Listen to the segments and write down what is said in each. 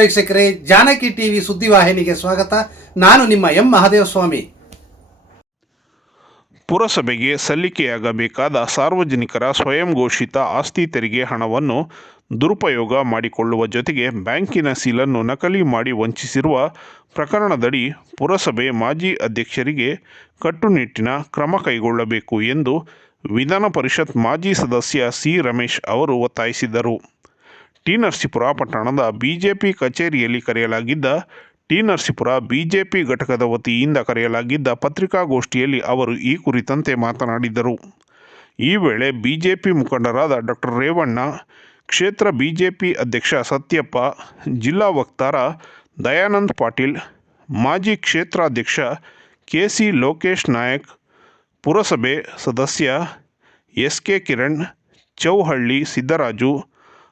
ವೀಕ್ಷಕರೇ, ಜಾನಕಿ ಟಿವಿ ಸುದ್ದಿವಾಹಿನಿಗೆ ಸ್ವಾಗತ. ನಾನು ನಿಮ್ಮ ಎಂ ಮಹಾದೇವಸ್ವಾಮಿ. ಪುರಸಭೆಗೆ ಸಲ್ಲಿಕೆಯಾಗಬೇಕಾದ ಸಾರ್ವಜನಿಕರ ಸ್ವಯಂ ಘೋಷಿತ ಆಸ್ತಿ ತೆರಿಗೆ ಹಣವನ್ನು ದುರುಪಯೋಗ ಮಾಡಿಕೊಳ್ಳುವ ಜೊತೆಗೆ ಬ್ಯಾಂಕಿನ ಸೀಲನ್ನು ನಕಲಿ ಮಾಡಿ ವಂಚಿಸಿರುವ ಪ್ರಕರಣದಡಿ ಪುರಸಭೆ ಮಾಜಿ ಅಧ್ಯಕ್ಷರಿಗೆ ಕಟ್ಟುನಿಟ್ಟಿನ ಕ್ರಮ ಕೈಗೊಳ್ಳಬೇಕು ಎಂದು ವಿಧಾನ ಪರಿಷತ್ ಮಾಜಿ ಸದಸ್ಯ ಸಿ ರಮೇಶ್ ಅವರು ಒತ್ತಾಯಿಸಿದರು. ಟಿ ನರಸೀಪುರ ಪಟ್ಟಣದ ಬಿಜೆಪಿ ಕಚೇರಿಯಲ್ಲಿ ಕರೆಯಲಾಗಿದ್ದ ಟಿ ನರಸೀಪುರ ಬಿಜೆಪಿ ಘಟಕದ ವತಿಯಿಂದ ಕರೆಯಲಾಗಿದ್ದ ಪತ್ರಿಕಾಗೋಷ್ಠಿಯಲ್ಲಿ ಅವರು ಈ ಕುರಿತಂತೆ ಮಾತನಾಡಿದರು. ಈ ವೇಳೆ ಬಿಜೆಪಿ ಮುಖಂಡರಾದ ಡಾಕ್ಟರ್ ರೇವಣ್ಣ, ಕ್ಷೇತ್ರ ಬಿಜೆಪಿ ಅಧ್ಯಕ್ಷ ಸತ್ಯಪ್ಪ, ಜಿಲ್ಲಾ ವಕ್ತಾರ ದಯಾನಂದ್ ಪಾಟೀಲ್, ಮಾಜಿ ಕ್ಷೇತ್ರಾಧ್ಯಕ್ಷ ಕೆ ಸಿ ಲೋಕೇಶ್ ನಾಯಕ್, ಪುರಸಭೆ ಸದಸ್ಯ ಎಸ್ ಕೆ ಕಿರಣ್, ಚೌಹಳ್ಳಿ ಸಿದ್ದರಾಜು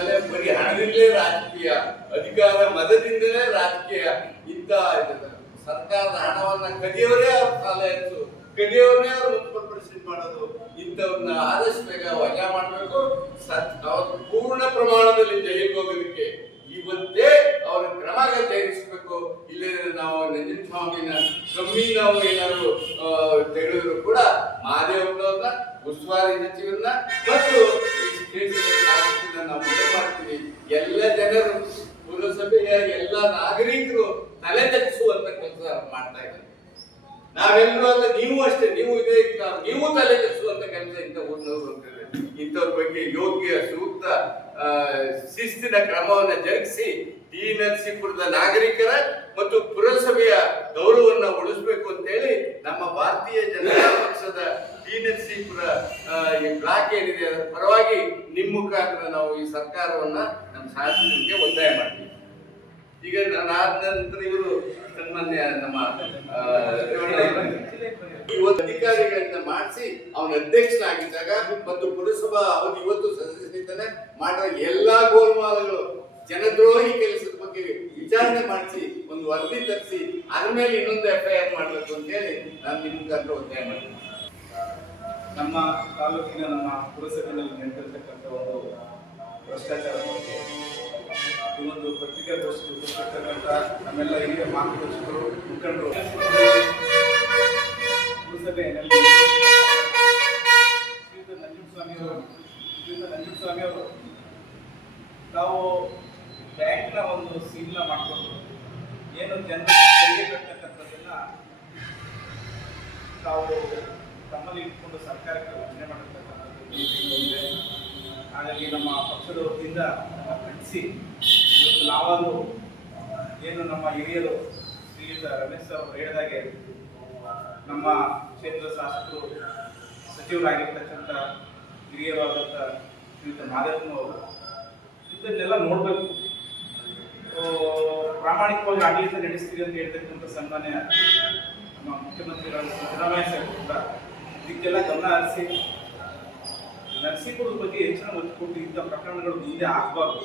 ಆಮೇಲೆ ಬರೀ ಹಣದಿಂದಲೇ ರಾಜಕೀಯ, ಅಧಿಕಾರ ಮದದಿಂದಲೇ ರಾಜಕೀಯ ಇದು ಸರ್ಕಾರದ ಹಣವನ್ನ ಕದಿಯವರೇ ಅವ್ರ ಕಾಲ ಹೆಚ್ಚು ಕದಿಯವ್ರನ್ನೇ ಅವ್ರು ಮುಖ್ಯಪಡಿಸಿ ಮಾಡೋದು ಇಂಥವ್ರನ್ನ ಆದಷ್ಟು ಬೇಗ ವಜಾ ಮಾಡಬೇಕು. ಅವ್ರ ಪೂರ್ಣ ಪ್ರಮಾಣದಲ್ಲಿ ಜೈಲಿಗೆ ಹೋಗೋದಕ್ಕೆ ಇವತ್ತೇ ಅವ್ರ ಕ್ರಮ ಜಯಿಸಬೇಕು ಇಲ್ಲದ್ರೆ ನಾವು ನಂಜನ ಸ್ವಾಮಿನ ಕಮ್ಮಿ ನಾವು ಏನಾದ್ರು ತೆಗೆದ್ರು ಕೂಡ ಮಹಾದೇವನವ್ರನ್ನ, ಉಸ್ತುವಾರಿ ಸಚಿವರನ್ನ ಮತ್ತು ನಾವು ಮಾಡ್ತೀವಿ? ಎಲ್ಲ ಜನರು ಪುರಸಭೆಯ ಎಲ್ಲ ನಾಗರಿಕರು ತಲೆ ತಗ್ಗಿಸುವಂತ ಕೆಲಸ ಮಾಡ್ತಾ ಇದ್ದಾರೆ. ನಾವೆಲ್ಲರೂ ಅಲ್ಲ ನೀವು ಅಷ್ಟೇ, ನೀವು ಇದೇ ನೀವು ತಲೆ ತಗ್ಗಿಸುವಂತ ಕೆಲಸ ಇಂತ ಊರಿನವರು ಇಂಥವ್ರ ಬಗ್ಗೆ ಯೋಗ್ಯ, ಸೂಕ್ತ ಶಿಸ್ತಿನ ಕ್ರಮವನ್ನ ಜರುಗಿಸಿ, ಟಿ ನರಸೀಪುರದ ನಾಗರಿಕರ ಮತ್ತು ಪುರಸಭೆಯ ಗೌರವವನ್ನ ಉಳಿಸಬೇಕು ಅಂತ ಹೇಳಿ ನಮ್ಮ ಭಾರತೀಯ ಜನತಾ ಪಕ್ಷದ ಈ ಬ್ಲಾಕ್ ಏನಿದೆ ಅದರ ಪರವಾಗಿ ನಿಮ್ಮ ಮುಖಾಂತರ ನಾವು ಈ ಸರ್ಕಾರವನ್ನ ನಮ್ಮ ಶಾಸಕರಿಗೆ ಒತ್ತಾಯ ಮಾಡ್ತೀವಿ. ಈಗ ನಾನು ಆದ ನಂತರ ಇವರು ಸನ್ಮಾನ್ಯ ನಮ್ಮ ಅಧಿಕಾರಿಗಳನ್ನ ಮಾಡಿಸಿ ಅವನ ಅಧ್ಯಕ್ಷನಾಗಿದ್ದಾಗ ಮತ್ತು ಪುರಸಭಾ ಅವನು ಇವತ್ತು ಸದಸ್ಯನಿದ್ದಾನೆ. ಮಾಡಿದ ಎಲ್ಲಾ ಗೋಲ್ಮಾಲಗಳು ಜನದ್ರೋಹಿ ಕೆಲಸದ ಬಗ್ಗೆ ವಿಚಾರಣೆ ಮಾಡಿಸಿ, ಒಂದು ವರದಿ ತರಿಸಿ ಅದ್ರ ಮೇಲೆ ಇನ್ನೊಂದು ಎಫ್ ಐ ಆರ್ ಮಾಡಬೇಕು ಅಂತ ಹೇಳಿ ನಾನು ನಿಮ್ಮ ಮುಖಾಂತರ ಒತ್ತಾಯ ಮಾಡ್ತೀನಿ. ನಮ್ಮ ತಾಲೂಕಿನ ನಮ್ಮ ಪುರಸಭೆಯಲ್ಲಿ ನಡೆದಿರ್ತಕ್ಕಂಥ ಒಂದು ಭ್ರಷ್ಟಾಚಾರ ಈ ಒಂದು ಪತ್ರಿಕಾಗೋಷ್ಠಿ ಕೊಟ್ಟಿರ್ತಕ್ಕಂಥ ನಮ್ಮೆಲ್ಲ ಹಿರಿಯ ಮಾರ್ಗದರ್ಶಕರು, ಮುಖಂಡರು. ಪುರಸಭೆಯಲ್ಲಿ ಶ್ರೀಯುತ ನಂಜುಂಡಸ್ವಾಮಿ ಅವರು ಶ್ರೀಯುತ ನಂಜುಂಡಸ್ವಾಮಿ ಅವರು ತಾವು ಬ್ಯಾಂಕ್ನ ಒಂದು ಸೀಲ್ನ ಮಾಡಿಕೊಂಡು ಏನು ಜನ ಕಟ್ಟತಕ್ಕಂಥದ್ದನ್ನ ತಾವು ತಮ್ಮಲ್ಲಿ ಇಟ್ಕೊಂಡು ಸರ್ಕಾರಕ್ಕೆ ರಚನೆ ಮಾಡಿರ್ತಕ್ಕಂಥದ್ದು. ಹಾಗಾಗಿ ನಮ್ಮ ಪಕ್ಷದ ವತಿಯಿಂದ ಖಂಡಿಸಿ ಇವತ್ತು ನಾವಾದರೂ, ಏನು ನಮ್ಮ ಹಿರಿಯರು, ಶ್ರೀಯುತ ರಮೇಶ್ ಅವರು ಹೇಳಿದಾಗೆ, ನಮ್ಮ ಕ್ಷೇತ್ರದ ಶಾಸಕರು ಸಚಿವರಾಗಿರ್ತಕ್ಕಂಥ ಹಿರಿಯರಾದಂಥ ಶ್ರೀಯುತ ಮಾದೇವನವರು ಇದನ್ನೆಲ್ಲ ನೋಡಬೇಕು ಪ್ರಾಮಾಣಿಕವಾಗಿ ಆಡಳಿತ ನಡೆಸ್ತೀವಿ ಅಂತ ಹೇಳ್ತಕ್ಕಂಥ ಸನ್ಮಾನ್ಯ ನಮ್ಮ ಮುಖ್ಯಮಂತ್ರಿಗಳ ಸಿದ್ದರಾಮಯ್ಯ ಸಾಹೇಬ್ ಕೂಡ ಇದಕ್ಕೆಲ್ಲ ಗಮನ ಹರಿಸಿ. ನರಸೀಪುರದ ಬಗ್ಗೆ ಹೆಚ್ಚಿನ ಒತ್ತು ಕೊಟ್ಟು ಇಂಥ ಪ್ರಕರಣಗಳು ಮುಂದೆ ಆಗಬಾರ್ದು.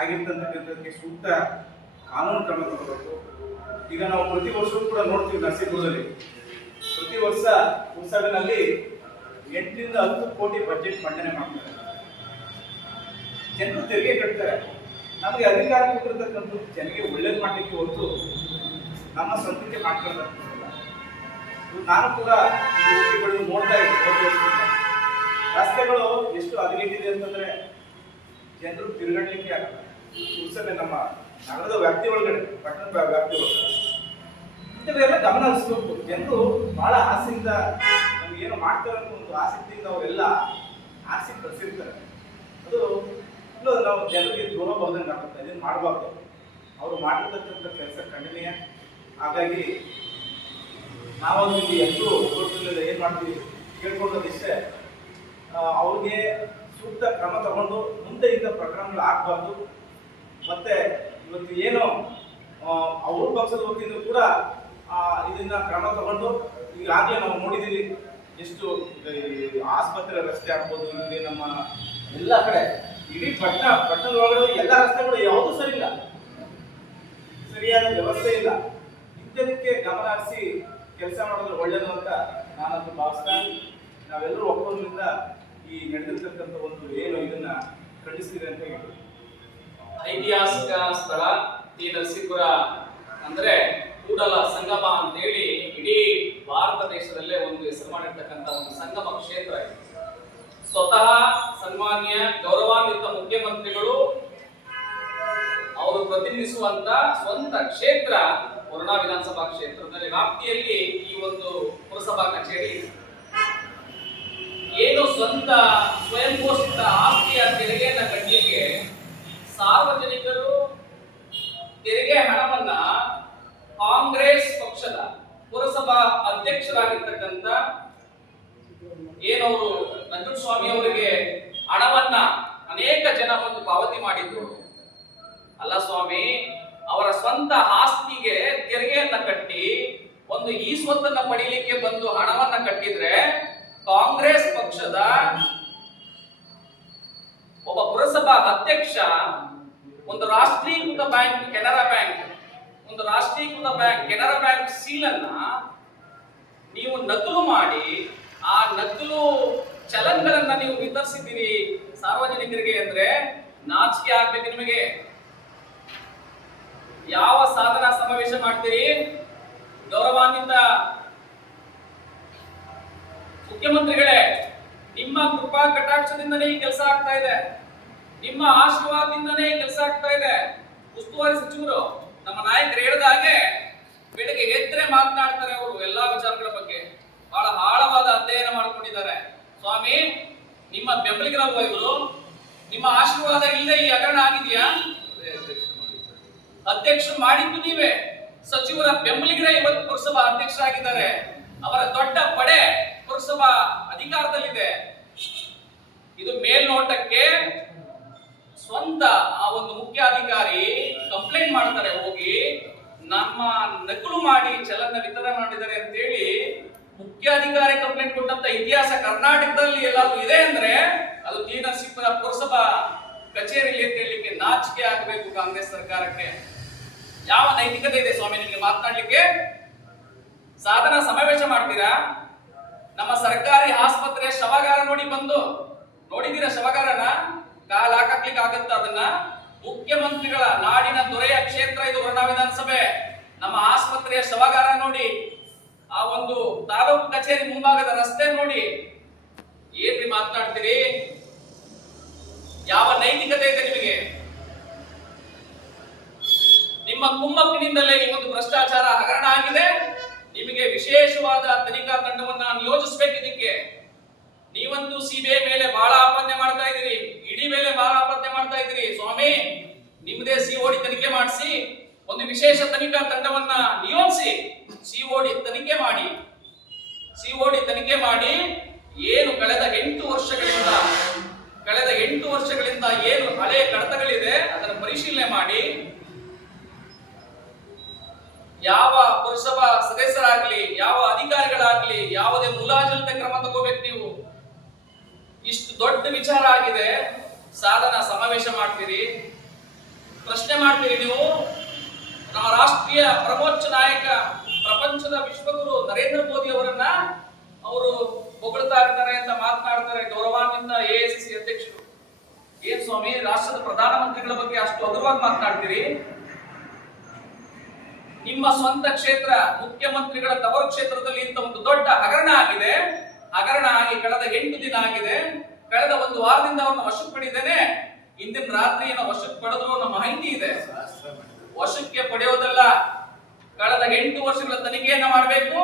ಆಗಿರ್ತಕ್ಕಂಥದ್ದಕ್ಕೆ ಸೂಕ್ತ ಕಾನೂನು ಕ್ರಮ ತಗೋಬೇಕು. ಈಗ ನಾವು ಪ್ರತಿ ವರ್ಷವೂ ಕೂಡ ನೋಡ್ತೀವಿ ನರಸೀಪುರದಲ್ಲಿ ಪ್ರತಿ ವರ್ಷ ಉತ್ಸವನಲ್ಲಿ ಎಂಟರಿಂದ ಹತ್ತು ಕೋಟಿ ಬಜೆಟ್ ಮಂಡನೆ ಮಾಡ್ತಾರೆ. ಜನರು ತೆರಿಗೆ ಕಟ್ತಾರೆ. ನಮಗೆ ಅಧಿಕಾರ ಕೊಟ್ಟಿರ್ತಕ್ಕಂಥದ್ದು ಜನರಿಗೆ ಒಳ್ಳೇದು ಮಾಡಲಿಕ್ಕೆ ಹೊರತು ನಮ್ಮ ಸ್ವಂತಕ್ಕೆ ಮಾಡ್ಕೊಳ್ತಕ್ಕಂಥದ್ದಲ್ಲ. ನಾನು ಕೂಡ ಊರುಗಳನ್ನು ನೋಡ್ತಾ ಇದ್ದೀನಿ ರಸ್ತೆಗಳು ಎಷ್ಟು ಹದಗೆಟ್ಟಿದೆ ಅಂತಂದ್ರೆ ಜನರು ತಿರುಗಾಡ್ಲಿಕ್ಕೆ ಆಗಲ್ಲ. ನಮ್ಮ ನಗರದ ವ್ಯಾಪ್ತಿ ಒಳಗಡೆ, ಪಟ್ಟಣದ ವ್ಯಾಪ್ತಿ ಒಳಗಡೆ. ಇಂಥವೆಲ್ಲ ಗಮನ ಹರಿಸ್ಬೇಕು. ಜನರು ಬಹಳ ಆಸೆಯಿಂದ ನಮ್ಗೆ ಏನೋ ಮಾಡ್ತಾರೆ ಅನ್ನೋ ಒಂದು ಆಸಕ್ತಿಯಿಂದ ಅವರೆಲ್ಲ ಆಸೆ ಕಳಿಸಿರ್ತಾರೆ ಅದು ಇಲ್ಲ ನಾವು ಜನರಿಗೆ ದ್ರೋಹ ಬಂದಂಗೆ ಆಗುತ್ತೆ ಇದನ್ನು ಮಾಡಬಾರ್ದು. ಅವರು ಮಾಡಿರ್ತಕ್ಕಂಥ ಕೆಲಸ ಖಂಡನೀಯ ಹಾಗಾಗಿ ನಾವು ಇಲ್ಲಿ ಎಲ್ಲರೂ ಕೋರ್ಟಲ್ಲಿ ಏನು ಮಾಡ್ತೀವಿ ಕೇಳ್ಕೊಳ್ಳೋದಿಷ್ಟೇ ಅವ್ರಿಗೆ ಸೂಕ್ತ ಕ್ರಮ ತಗೊಂಡು ಮುಂದೆ ಇಂಥ ಪ್ರಕರಣಗಳು ಆಗಬಾರ್ದು. ಮತ್ತೆ ಇವತ್ತು ಏನು ಅವ್ರ ಪಕ್ಷದ ವತಿಯಿಂದ ಕೂಡ ಇದನ್ನ ಕ್ರಮ ತಗೊಂಡು ಈಗಾಗಲೇ ನಾವು ನೋಡಿದ್ದೀವಿ. ಎಷ್ಟು ಆಸ್ಪತ್ರೆ ರಸ್ತೆ ಆಗ್ಬೋದು, ಇಲ್ಲಿ ನಮ್ಮ ಎಲ್ಲ ಕಡೆ ಇಡೀ ಪಟ್ಟಣ ಪಟ್ಟಣದ ಒಳಗಡೆ ಎಲ್ಲ ರಸ್ತೆಗಳು ಯಾವುದು ಸರಿ ಇಲ್ಲ ಸರಿಯಾದ ವ್ಯವಸ್ಥೆ ಇಲ್ಲ. ಇಂಥದಕ್ಕೆ ಗಮನ ಹರಿಸಿ ಕೆಲಸ ಮಾಡಿದ್ರೆ ಒಳ್ಳೇದು ಅಂತ ನಾನಂತೂ ಭಾವಿಸ್ತಾ ನಾವೆಲ್ಲರೂ ಒಪ್ಪೋದ್ರಿಂದ ಈ ನಡೆದಿರ್ತಕ್ಕಂಥ ಒಂದು ಏನು ಇದನ್ನ ಖಂಡಿಸಿದೆ ಅಂತ ಹೇಳಿ ಐತಿಹಾಸಿಕ ಸ್ಥಳ ಈ ನರಸೀಪುರ ಅಂದ್ರೆ ಕೂಡಲ ಸಂಗಮ ಅಂತೇಳಿ ಇಡೀ ಭಾರತ ದೇಶದಲ್ಲೇ ಒಂದು ಹೆಸರು ಮಾಡಿರ್ತಕ್ಕಂಥ ಒಂದು ಸಂಗಮ ಕ್ಷೇತ್ರ ಇದೆ. ಸ್ವತಃ ಸನ್ಮಾನ್ಯ ಗೌರವಾನ್ವಿತ ಮುಖ್ಯಮಂತ್ರಿಗಳು ಅವರು ಪ್ರತಿನಿಧಿಸುವಂತ ಸ್ವಂತ ಕ್ಷೇತ್ರ ವರುಣಾ ವಿಧಾನಸಭಾ ಕ್ಷೇತ್ರದಲ್ಲಿ ವ್ಯಾಪ್ತಿಯಲ್ಲಿ ಈ ಒಂದು ಪುರಸಭಾ ಕಚೇರಿ. ಏನು ಸ್ವಂತ ಸ್ವಯಂ ಘೋಷಿತ ಆಸ್ತಿಯ ತೆರಿಗೆಯನ್ನ ಕಟ್ಟಲಿಕ್ಕೆ ಸಾರ್ವಜನಿಕರು ತೆರಿಗೆ ಹಣವನ್ನ ಕಾಂಗ್ರೆಸ್ ಪಕ್ಷದ ಪುರಸಭಾ ಅಧ್ಯಕ್ಷರಾಗಿರ್ತಕ್ಕಂಥ ಏನವರು ನಂಜುಸ್ವಾಮಿ ಅವರಿಗೆ ಹಣವನ್ನ ಅನೇಕ ಜನ ಬಂದು ಪಾವತಿ ಮಾಡಿದ್ರು. ಅಲ್ಲ ಸ್ವಾಮಿ, ಅವರ ಸ್ವಂತ ಆಸ್ತಿಗೆ ತೆರಿಗೆಯನ್ನ ಕಟ್ಟಿ, ಒಂದು ಈ ಸ್ವತ್ತನ್ನ ಪಡೀಲಿಕ್ಕೆ ಬಂದು ಹಣವನ್ನ ಕಟ್ಟಿದ್ರೆ ಕಾಂಗ್ರೆಸ್ ಪಕ್ಷದ ಒಬ್ಬ ಪುರಸಭಾ ಅಧ್ಯಕ್ಷ, ಒಂದು ರಾಷ್ಟ್ರೀಕೃತ ಬ್ಯಾಂಕ್, ಕೆನರಾ ಬ್ಯಾಂಕ್, ಒಂದು ರಾಷ್ಟ್ರೀಕೃತ ಬ್ಯಾಂಕ್, ಕೆನರಾ ಬ್ಯಾಂಕ್ ಸೀಲನ್ನ ನೀವು ನಕಲು ಮಾಡಿ, ಆ ನಕಲು ಚಲನ್ಗಳನ್ನ ನೀವು ವಿತರಿಸಿದ್ದೀರಿ ಸಾರ್ವಜನಿಕರಿಗೆ ಅಂದ್ರೆ ನಾಚಿಕೆ ಆಗ್ಬೇಕು ನಿಮಗೆ. ಯಾವ ಸಾಧನ ಸಮಾವೇಶ ಮಾಡ್ತೀರಿ? ಗೌರವಾನ್ವಿತ ಮುಖ್ಯಮಂತ್ರಿಗಳೇ, ನಿಮ್ಮ ಕೃಪಾ ಕಟಾಕ್ಷದಿಂದನೇ ಈ ಕೆಲಸ ಆಗ್ತಾ ಇದೆ. ನಿಮ್ಮ ಆಶೀರ್ವಾದದಿಂದನೇ ಕೆಲಸ ಆಗ್ತಾ ಇದೆ. ಉಸ್ತುವಾರಿ ಸಚಿವರು, ನಮ್ಮ ನಾಯಕರು ಹೇಳಿದ ಹಾಗೆ ಬೆಳಿಗ್ಗೆ ಎದ್ರೆ ಮಾತನಾಡ್ತಾರೆ ಅವರು ಎಲ್ಲಾ ವಿಚಾರಗಳ ಬಗ್ಗೆ. ಬಹಳ ಆಳವಾದ ಅಧ್ಯಯನ ಮಾಡ್ಕೊಂಡಿದ್ದಾರೆ. ಸ್ವಾಮಿ, ನಿಮ್ಮ ಬೆಂಬಲಿಗರ ಇವರು. ನಿಮ್ಮ ಆಶೀರ್ವಾದ ಇಲ್ಲದೆ ಈ ಹಗರಣ ಆಗಿದೆಯಾ? ಅಧ್ಯಕ್ಷರು ಮಾಡಿದ್ದು ನೀವೇ. ಸಚಿವರ ಬೆಂಬಲಿಗರೇ ಇವತ್ತು ಪುರಸಭಾ ಅಧ್ಯಕ್ಷರಾಗಿದ್ದಾರೆ. ಅವರ ದೊಡ್ಡ ಪಡೆ ಪುರಸಭಾ ಅಧಿಕಾರದಲ್ಲಿದೆ. ಇದು ಮೇಲ್ನೋಟಕ್ಕೆ ಸ್ವಂತ ಆ ಒಂದು ಮುಖ್ಯ ಅಧಿಕಾರಿ ಕಂಪ್ಲೇಂಟ್ ಮಾಡ್ತಾರೆ. ಹೋಗಿ ನಮ್ಮ ನಕಲು ಮಾಡಿ ಚಲನ ವಿತರಣೆ ಮಾಡಿದ್ದಾರೆ ಅಂತೇಳಿ ಮುಖ್ಯ ಅಧಿಕಾರಿ ಕಂಪ್ಲೇಂಟ್ ಕೊಟ್ಟಂತ ಇತಿಹಾಸ ಕರ್ನಾಟಕದಲ್ಲಿ ಎಲ್ಲಾದ್ರೂ ಇದೆ ಅಂದ್ರೆ ಅದು ಟಿ ನರಸೀಪುರ ಪುರಸಭಾ ಕಚೇರಿಯಲ್ಲಿ ಅಂತ ಹೇಳಲಿಕ್ಕೆ ನಾಚಿಕೆ ಆಗಬೇಕು ಕಾಂಗ್ರೆಸ್ ಸರ್ಕಾರಕ್ಕೆ. ಯಾವ ನೈತಿಕತೆ ಇದೆ ಸ್ವಾಮಿ, ನಿಮಗೆ ಮಾತನಾಡ್ಲಿಕ್ಕೆ? ಸಾಧನ ಸಮಾವೇಶ ಮಾಡ್ತೀರಾ? ನಮ್ಮ ಸರ್ಕಾರಿ ಆಸ್ಪತ್ರೆ ಶವಗಾರ ನೋಡಿ ಬಂದು. ನೋಡಿದೀರಾ ಶವಗಾರನ? ಕಾಲ ಹಾಕಕ್ಲಿಕ್ಕೆ ಆಗತ್ತ ಅದನ್ನ? ಮುಖ್ಯಮಂತ್ರಿಗಳ ನಾಡಿನ ದೊರೆಯ ಕ್ಷೇತ್ರ ಇದು ವರ್ಣ ವಿಧಾನಸಭೆ. ನಮ್ಮ ಆಸ್ಪತ್ರೆಯ ಶವಗಾರ ನೋಡಿ. ಆ ಒಂದು ತಾಲೂಕು ಕಚೇರಿ ಮುಂಭಾಗದ ರಸ್ತೆ ನೋಡಿ. ಏನ್ರಿ ಮಾತನಾಡ್ತೀರಿ ಯಾವ ನೈತಿಕತೆ ಇದೆ ನಿಮಗೆ? ನಿಮ್ಮ ಕುಮ್ಮಕ್ಕಿನಿಂದಲೇ ಈ ಒಂದು ಭ್ರಷ್ಟಾಚಾರ ಹಗರಣ ಆಗಿದೆ. ನಿಮಗೆ ವಿಶೇಷವಾದ ತನಿಖಾ ತಂಡವನ್ನ ನಿಯೋಜಿಸಬೇಕು ಇದಕ್ಕೆ ನೀವಂತೂ ಸಿಬಿಐ ಮೇಲೆ ಬಹಳ ಆಪಾದನೆ ಮಾಡ್ತಾ ಇದ್ದೀರಿ. ಇಡಿ ಮೇಲೆ ಬಹಳ ಆಪಾದನೆ ಮಾಡ್ತಾ ಇದ್ದೀರಿ. ಸ್ವಾಮಿ ನಿಮ್ಮದೇ ಸಿಒಡಿ ತನಿಖೆ ಮಾಡಿಸಿ, ಒಂದು ವಿಶೇಷ ತನಿಖಾ ತಂಡವನ್ನ ನಿಯೋಜಿಸಿ ಸಿಒಡಿ ತನಿಖೆ ಮಾಡಿ ಏನು ಕಳೆದ ಎಂಟು ವರ್ಷಗಳಿಂದ, ಕಳೆದ ಎಂಟು ವರ್ಷಗಳಿಂದ ಏನು ಹಳೆ ಕಡತಗಳಿದೆ ಅದನ್ನು ಪರಿಶೀಲನೆ ಮಾಡಿ. ಯಾವ ಪುರಸಭಾ ಸದಸ್ಯರಾಗ್ಲಿ, ಯಾವ ಅಧಿಕಾರಿಗಳಾಗ್ಲಿ, ಯಾವುದೇ ಮುಲಾಜಿಲ್ಲದೆ ಕ್ರಮ ತಗೋಬೇಕು ನೀವು? ಇಷ್ಟು ದೊಡ್ಡ ವಿಚಾರ ಆಗಿದೆ. ಸಾಧನ ಸಮಾವೇಶ ಮಾಡ್ತೀರಿ. ಪ್ರಶ್ನೆ ಮಾಡ್ತೀರಿ ನೀವು. ನಮ್ಮ ರಾಷ್ಟ್ರೀಯ ಪ್ರಮೋಚ್ಚ ನಾಯಕ, ಪ್ರಪಂಚದ ವಿಶ್ವಗುರು ನರೇಂದ್ರ ಮೋದಿ ಅವರನ್ನ ಅವರು ಹೊಗಳ್ತಾ ಇರ್ತಾರೆ ಅಂತ ಮಾತನಾಡ್ತಾರೆ ಗೌರವಾನ್ವಿತ ಸಿ ಅಧ್ಯಕ್ಷರು. ಏನ್ ಸ್ವಾಮಿ, ರಾಷ್ಟ್ರದ ಪ್ರಧಾನಮಂತ್ರಿಗಳ ಬಗ್ಗೆ ಅಷ್ಟು ಹಗುರವಾಗಿ ಮಾತನಾಡ್ತೀರಿ? ನಿಮ್ಮ ಸ್ವಂತ ಕ್ಷೇತ್ರ ಮುಖ್ಯಮಂತ್ರಿಗಳ ತವರು ಕ್ಷೇತ್ರದಲ್ಲಿ ಇಂತ ಒಂದು ದೊಡ್ಡ ಹಗರಣ ಆಗಿದೆ. ಹಗರಣ ಆಗಿ ಕಳೆದ ಎಂಟು ದಿನ ಆಗಿದೆ. ಕಳೆದ ಒಂದು ವಾರದಿಂದ ಅವರನ್ನು ವಶಕ್ಕೆ ಪಡೆದಿದ್ದೇನೆ. ಇಂದಿನ ರಾತ್ರಿಯನ್ನು ವಶಕ್ಕೆ ಪಡೆದ್ರು ಅನ್ನೋ ಮಾಹಿತಿ ಇದೆ. ವಶಕ್ಕೆ ಪಡೆಯೋದಲ್ಲ. ಕಳೆದ ಎಂಟು ವರ್ಷಗಳ ತನಿಖೆಯನ್ನ ಮಾಡಬೇಕು.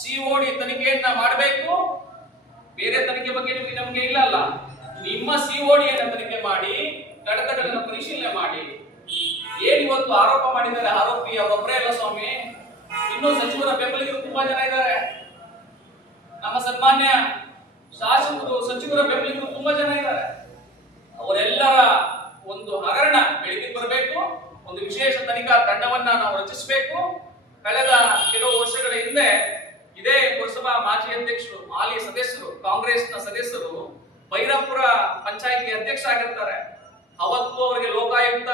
ಸಿಒಡಿ ತನಿಖೆಯನ್ನ ಮಾಡಬೇಕು. ಬೇರೆ ತನಿಖೆ ಬಗ್ಗೆ ನಿಮಗೆ ನಮಗೆ ಇಲ್ಲ ಅಲ್ಲ ನಿಮ್ಮ ಸಿಒಡಿಯನ್ನು ತನಿಖೆ ಮಾಡಿ ಕಡತಗಳನ್ನು ಪರಿಶೀಲನೆ ಮಾಡಿ. ಏನು ಇವತ್ತು ಆರೋಪ ಮಾಡಿದ್ದಾರೆ ಆರೋಪಿ ಒಬ್ಬರೇ ಅಲ್ಲ ಸ್ವಾಮಿ. ಇನ್ನೂ ಸಚಿವರ ಬೆಂಬಲಿಗರು ತುಂಬಾ ಜನ ಇದ್ದಾರೆ. ನಮ್ಮ ಸನ್ಮಾನ್ಯ ಶಾಸಕರು, ಸಚಿವರ ಬೆಂಬಲಿಗರು ತುಂಬಾ ಜನ ಇದ್ದಾರೆ. ಅವರೆಲ್ಲರ ಒಂದು ಹಗರಣ ಬೆಳಕಿಗೆ ಬರಬೇಕು. ಒಂದು ವಿಶೇಷ ತನಿಖಾ ತಂಡವನ್ನ ನಾವು ರಚಿಸಬೇಕು. ಕಳೆದ ಕೆಲವು ವರ್ಷಗಳ ಹಿಂದೆ ಇದೇ ಪುರಸಭಾ ಮಾಜಿ ಅಧ್ಯಕ್ಷರು, ಮಾಲಿ ಸದಸ್ಯರು, ಕಾಂಗ್ರೆಸ್ನ ಸದಸ್ಯರು ಭೈರಪುರ ಪಂಚಾಯತಿ ಅಧ್ಯಕ್ಷ ಆಗಿರ್ತಾರೆ. ಅವತ್ತು ಅವರಿಗೆ ಲೋಕಾಯುಕ್ತ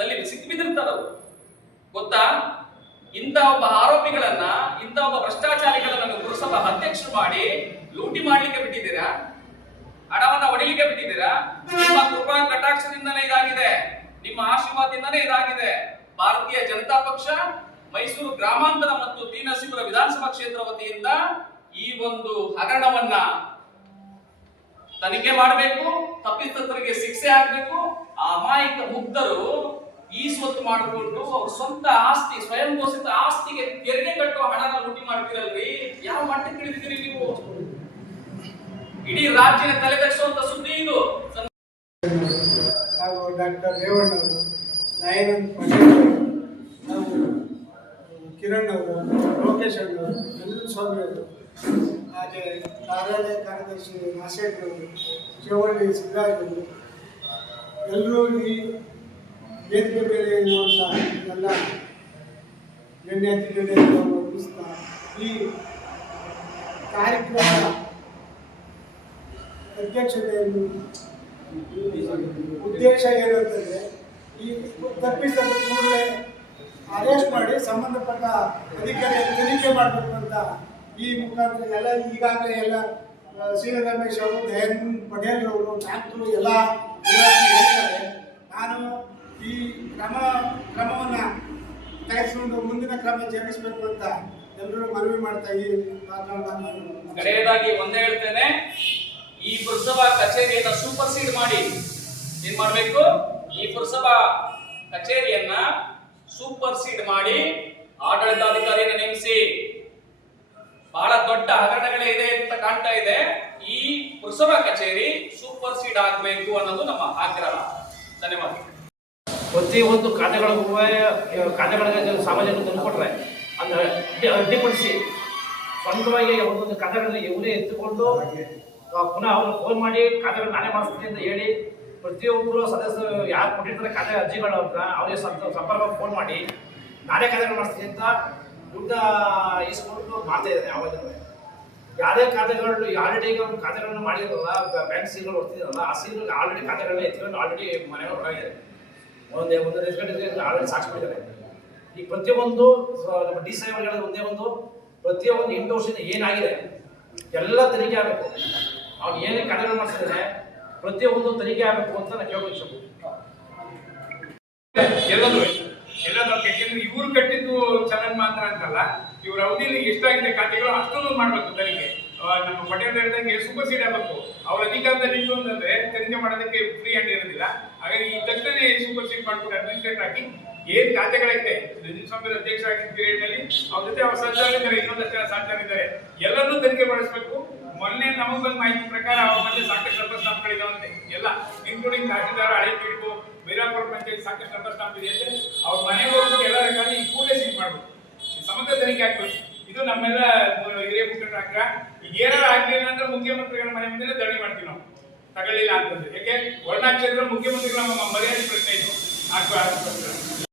ಲೋಕಾಯುಕ್ತದಲ್ಲಿ ಸಿಕ್ಕಿಬಿದ್ದಿರ್ತಾರವರು ಗೊತ್ತಾ? ಇಂತ ಒಬ್ಬ ಆರೋಪಿಗಳನ್ನ ಇಂತ ಒಬ್ಬ ಭ್ರಷ್ಟಾಚಾರಿಗಳನ್ನ ಪುರಸಭಾ ಅಧ್ಯಕ್ಷರು ಮಾಡಿ ಲೂಟಿ ಮಾಡ್ಲಿಕ್ಕೆ ಬಿಟ್ಟಿದ್ದೀರಾ? ಹಣವನ್ನ ಹೊಡಿಲಿಕ್ಕೆ ಬಿಟ್ಟಿದ್ದೀರಾ? ನಿಮ್ಮ ಕೃಪಾ ಕಟಾಕ್ಷದಿಂದಲೇ ಇದಾಗಿದೆ. ನಿಮ್ಮ ಆಶೀರ್ವಾದದಿಂದಲೇ ಇದಾಗಿದೆ. ಭಾರತೀಯ ಜನತಾ ಪಕ್ಷ ಮೈಸೂರು ಗ್ರಾಮಾಂತರ ಮತ್ತು ಟಿ ನರಸೀಪುರ ವಿಧಾನಸಭಾ ಕ್ಷೇತ್ರ ವತಿಯಿಂದ ಈ ಒಂದು ಹಗರಣವನ್ನ ತನಿಖೆ ಮಾಡಬೇಕು, ತಪ್ಪಿತಸ್ಥರಿಗೆ ಶಿಕ್ಷೆ ಆಗ್ಬೇಕು ಆ ಅಮಾಯಕ ಮುಗ್ಧರು ಈ ಸ್ವತ್ತು ಮಾಡಿಕೊಂಡು ಅವ್ರ ಸ್ವಂತ ಆಸ್ತಿ, ಸ್ವಯಂ ಘೋಷಿತ ಆಸ್ತಿಗೆ ತೆರಿಗೆ ಕಟ್ಟುವ ಹಣನ ಲೂಟಿ ಮಾಡ್ತೀರಲ್ರಿ? ಯಾವ ಮಟ್ಟಕ್ಕೆ ಇಳಿದಿದ್ದೀರಿ ನೀವು? ಇಡೀ ರಾಜ್ಯನ ತಲೆದರ್ಸುವಂತ ಸುದ್ದಿ ಇದು. ಡಾಕ್ಟರ್ ರೇವಣ್ಣ ಅವರು ಕಿರಣ್ ಅವರು, ಲೋಕೇಶ್ ಅವರು ಎಲ್ಲ ಸ್ವಾಮಿ ಅವರು ಹಾಗೆ ಕಾರ್ಯಾಲಯ ಕಾರ್ಯದರ್ಶಿ ನಾಸೇಟ್ ಅವರು ಚೌವಳ್ಳಿ ಸಿದ್ದರಾಜ್ ಅವರು, ಎಲ್ಲರೂ ಈ ವೇದಿಕೆ ಮೇಲೆ ಇರುವಂಥ ಎಲ್ಲ ಗಣ್ಯ ಗಣ್ಯರು ಪುಸ್ತಕ ಈ ಕಾರ್ಯಕ್ರಮ ಅಧ್ಯಕ್ಷತೆಯನ್ನು ಉದ್ದೇಶ ಏನಂತಂದ್ರೆ ಈ ತಪ್ಪಿಸಲು ಕೂಡಲೇ ಅರೆಸ್ಟ್ ಮಾಡಿ ಸಂಬಂಧಪಟ್ಟ ಅಧಿಕಾರಿ ತನಿಖೆ ಮಾಡಬೇಕು ಅಂತ ಈ ಮುಖಾಂತರ ಎಲ್ಲ ಈಗಾಗಲೇ ಎಲ್ಲ ಆ, ಶ್ರೀ ರಮೇಶ್ ಅವರು ದಯನ್ ಪಟೇಲ್ ಅವರು ಡಾಕ್ಟ್ರು ಎಲ್ಲ ಹೇಳ್ತಾರೆ ನಾನು ಈ ಕ್ರಮ ಕ್ರಮವನ್ನು ತಯಾರಿಸಿಕೊಂಡು ಮುಂದಿನ ಕ್ರಮ ಜರುಗಿಸಬೇಕು ಅಂತ ಎಲ್ಲರೂ ಮನವಿ ಮಾಡ್ತಾ ಈ ಕಡೆಯದಾಗಿ ಒಂದೇ ಹೇಳ್ತೇನೆ ಈ ಪುರಸಭಾ ಕಚೇರಿಯನ್ನ ಸೂಪರ್ ಸೀಡ್ ಮಾಡಿ ಏನ್ ಮಾಡಬೇಕು? ಈ ಪುರಸಭಾ ಕಚೇರಿಯನ್ನ ಸೂಪರ್ ಸೀಡ್ ಮಾಡಿ ಆಡಳಿತಾಧಿಕಾರಿಯನ್ನು ನೇಮಿಸಿ. ಬಹಳ ದೊಡ್ಡ ಹಗರಣಗಳೇ ಇದೆ ಅಂತ ಕಾಣ್ತಾ ಇದೆ. ಈ ಪುರಸಭಾ ಕಚೇರಿ ಸೂಪರ್ ಸೀಡ್ ಆಗಬೇಕು ಅನ್ನೋದು ನಮ್ಮ ಆಗ್ರಹ. ಧನ್ಯವಾದ. ಪ್ರತಿಯೊಂದು ಖಾತೆಗಳ ಖಾತೆಗಳಿಗೆ ಸಾಮಾಜಿಕ ತಂದುಕೊಟ್ರೆ ಅಂದ್ರೆ ಅಡ್ಡಿ- ಅಡ್ಡಿಪಡಿಸಿ ಸ್ವಂತವಾಗಿ ಒಂದೊಂದು ಖಾತೆಗಳಲ್ಲಿ ಇವರೇ ಎತ್ತುಕೊಂಡು ಪುನಃ ಅವ್ರನ್ನ ಫೋನ್ ಮಾಡಿ ಖಾತೆಗಳು ನಾನೇ ಮಾಡಿಸ್ತೀನಿ ಅಂತ ಹೇಳಿ ಪ್ರತಿಯೊಬ್ಬರು ಸದಸ್ಯರು ಯಾರು ಕೊಟ್ಟಿರ್ತಾರೆ ಖಾತೆ ಅರ್ಜಿಗಳು ಅಂತ, ಅವರಿಗೆ ಸಂಪರ್ಕ ಫೋನ್ ಮಾಡಿ, ನಾನೇ ಖಾತೆಗಳು ಮಾಡಿಸ್ತೀನಿ ಅಂತ ದುಡ್ಡ ಇಸ್ಕೊಂಡು ಮಾಡ್ತಾ ಇದ್ದಾರೆ ಯಾವಾಗ ಯಾವುದೇ ಖಾತೆಗಳು ಆಲ್ರೆಡಿ ಈಗ ಖಾತೆಗಳನ್ನು ಮಾಡಿರಲ್ಲ ಬ್ಯಾಂಕ್ ಸೀಲ್ಗಳು ಹೊಡ್ತಿದಾರಲ್ಲ, ಆ ಸೀಲ್ ಆಲ್ರೆಡಿ ಖಾತೆಗಳನ್ನ ಎತ್ಕೊಂಡು ಆಲ್ರೆಡಿ ಮನೆ ಹೊರಗಿದೆ ಒಂದೇ ಒಂದು ರೆಸ್ಪೆಕ್ಟ್ ಆಲ್ರೆಡಿ ಸಾಕ್ಸ್ಬಿಟ್ಟಿದ್ದಾರೆ. ಈ ಪ್ರತಿಯೊಂದು ನಮ್ಮ ಡಿ ಸಾಹೇಬ್ ಹೇಳೋದು ಒಂದೇ ಒಂದು ಪ್ರತಿಯೊಂದು ಎಂಟು ವರ್ಷದಿಂದ ಏನಾಗಿದೆ, ಎಲ್ಲ ತನಿಖೆ ಆಗಬೇಕು. ಅವ್ನು ಏನೇ ಖಾತೆಗಳು ಮಾಡಿಸಿದ್ರೆ ಪ್ರತಿಯೊಂದು ತನಿಖೆ ಆಗಬೇಕು ಅಂತ ನಾನು ಎಲ್ಲದು ಎಲ್ಲದು ಯಾಕೆಂದ್ರೆ ಇವ್ರು ಕಟ್ಟಿದ್ದು ಚೆನ್ನಾಗಿ ಮಾತ್ರ ಅಂತಲ್ಲ, ಇವ್ರ ಅವಧಿಯಲ್ಲಿ ಎಷ್ಟಾಗಿದೆ ಖಾತೆಗಳು, ಅಷ್ಟೊಂದು ಮಾಡ್ಬೇಕು ತನಿಖೆ. ನಮ್ಮ ಪಟೇಲ್ ಹೇಳಿದಂಗೆ ಸೂಪರ್ ಸೀಡ್ ಆಗಬೇಕು. ಅವ್ರ ಅಧಿಕಾರದಲ್ಲಿ ಇತ್ತು ಅಂತಂದ್ರೆ ತನಿಖೆ ಮಾಡೋದಕ್ಕೆ ಫ್ರೀ ಹ್ಯಾಂಡ್ ಇರೋದಿಲ್ಲ. ಹಾಗಾಗಿ ಈ ತಕ್ಷಣ ಸೂಪರ್ ಸೀಡ್ ಮಾಡ್ಕೊಂಡು ಅಡ್ಮಿನಿಸ್ಟ್ರೇಟ್ ಹಾಕಿ ಏನ್ ಖಾತೆಗಳಿದೆ ಸ್ವಾಮಿ ಅಧ್ಯಕ್ಷ ಆಗಿದ್ದ ಪೀರಿಯಡ್ನಲ್ಲಿ ಅವ್ರ ಜೊತೆ ಅವ್ರ ಸಂಚಾರಿದ್ದಾರೆ ಇನ್ನೊಂದಷ್ಟು ಜನ ಸಂಚಾರಿದ್ದಾರೆ ಎಲ್ಲರನ್ನೂ ತನಿಖೆ ಮಾಡಿಸ್ಬೇಕು. ಮೊನ್ನೆ ನಮಗೆ ಬಂದ ಮಾಹಿತಿ ಪ್ರಕಾರ ಅವ್ರ ಮಧ್ಯೆ ಸಾಕಷ್ಟು ನಂಬರ್ ಸ್ಟಾಂಪ್ಗಳಿದಾವಂತೆ ಎಲ್ಲ ಇನ್ಕ್ಲೂಡಿಂಗ್ ತಹಸೀಲ್ದಾರ್ ಹಳೆ ಪೀಡಿತು ಬೈರಾಪುರ ಪಂಚಾಯತ್ ಸಾಕಷ್ಟು ರಬ್ಬರ್ ಸ್ಟಾಂಪ್ ಇದೆ ಅಂತ ಅವ್ರ ಮನೆಗೆ ಹೋಗ್ಬಿಟ್ಟು ಎಲ್ಲ ರೆಕಾರ್ಡ್ ಈ ಕೂಡಲೇ ಸೀಟ್ ಮಾಡ್ಬೇಕು ಸಮಗ್ರ ತನಿಖೆ ಆಗ್ಬೇಕು. ಇದು ನಮ್ಮೆಲ್ಲ ಹಿರಿಯ ಮುಖಂಡರ ಆಗ್ರಹ ಈಗ ಏನಾರು ಆಗ್ಲಿಲ್ಲ ಅಂದ್ರೆ ಮುಖ್ಯಮಂತ್ರಿಗಳ ಮನೆ ಮುಂದೆ ದಣಿ ಮಾಡ್ತೀವಿ ನಾವು. ತಗೊಳ್ಳಿಲ್ಲ ಅಂತಂದ್ರೆ. ಯಾಕೆ? ವರ್ಣಾ ಕ್ಷೇತ್ರ ಮುಖ್ಯಮಂತ್ರಿಗಳ ನಮ್ಮ ಮರ್ಯಾದೆ ಪ್ರಶ್ನೆ ಇದು. ಆಗ್ಬಾರ್ದು